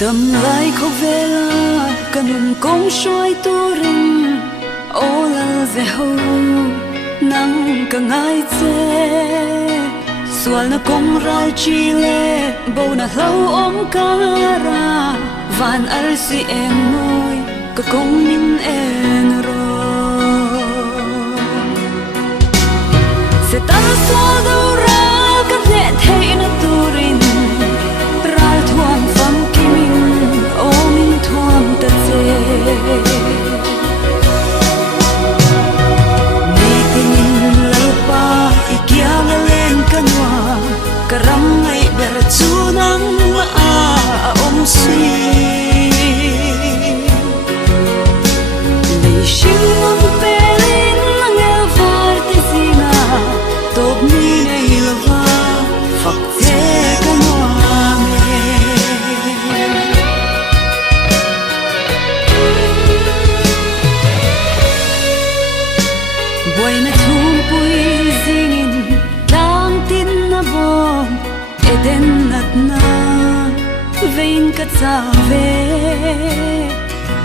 đầm lại khóc về la cần công xoay tu rin ô la về hậu nắng cả ngày che xuân là công rai chi lệ bầu na lâu ôm cả ra van al si em ngồi cả công min en rồi sẽ tan xóa đâu ra các lệ thấy nó tu rin rai thuang pham kimin ô min thuang ta che karam ngay ber chu nang a om si nei shing om pelin nang var te sina top ni nei lova fak te kanwa me boy na thum pui zingin tang tin na bom eden nat na vein ka cha ve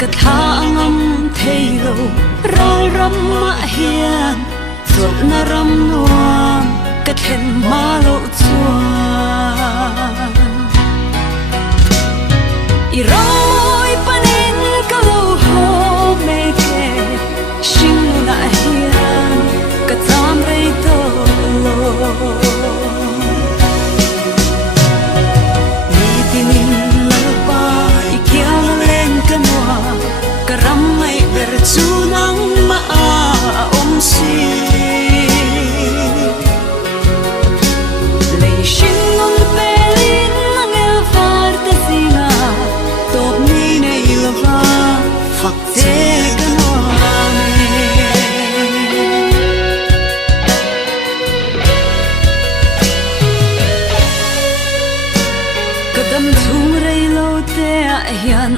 ka tha angam theilo ral ram ma hian zol na ram nuam ka then ma lo chuan I roi panin ka lo ho me ke shin na hian ka cham rei to lo karam ngay ber chu nang ma a om si lei shin on pelin nang el var te singa top ni nei lova fak te kanwa me kadam thum rei lo te a hian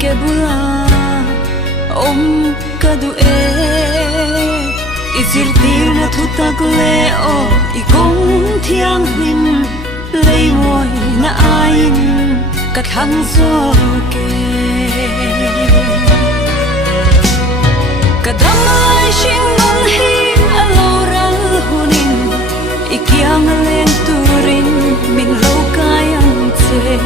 ke bula om kadu e isir tir na thu tak le o I kong thiang him lei moi na ain ka thang zo ke kadam ai shing nol him alo ral hunin ikyang len turin min lo kayang che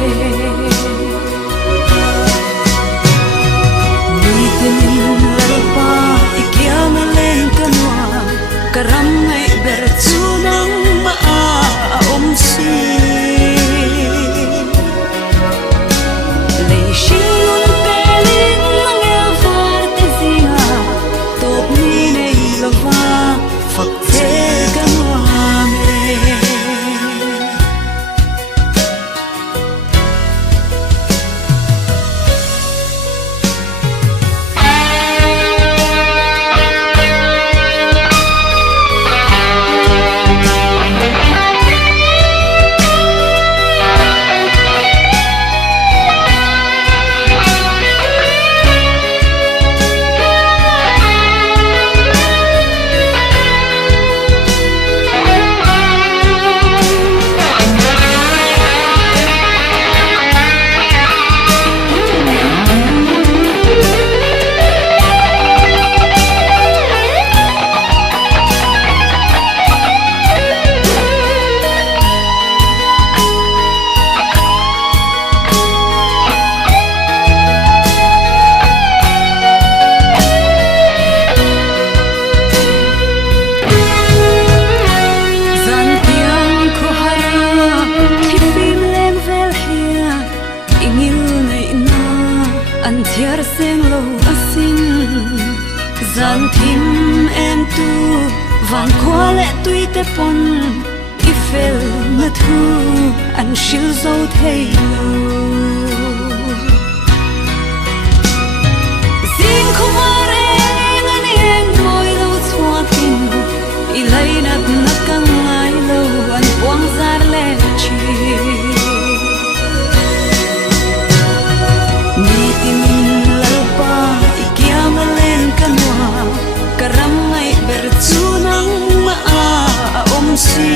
karam ngay ber chu nang ma a om si lei shin on pelin nang el var te zinga top ni nei lova fak te kanwa me an thiar seng lo asin zan thim em tu van khwa le tui te pon I fel na thu an shil zo thei lo zin khumare ngan em noi lo chwakin I lai nat na kang ngai lo an buang zar le chi karam ngay ber chu nang ma a om si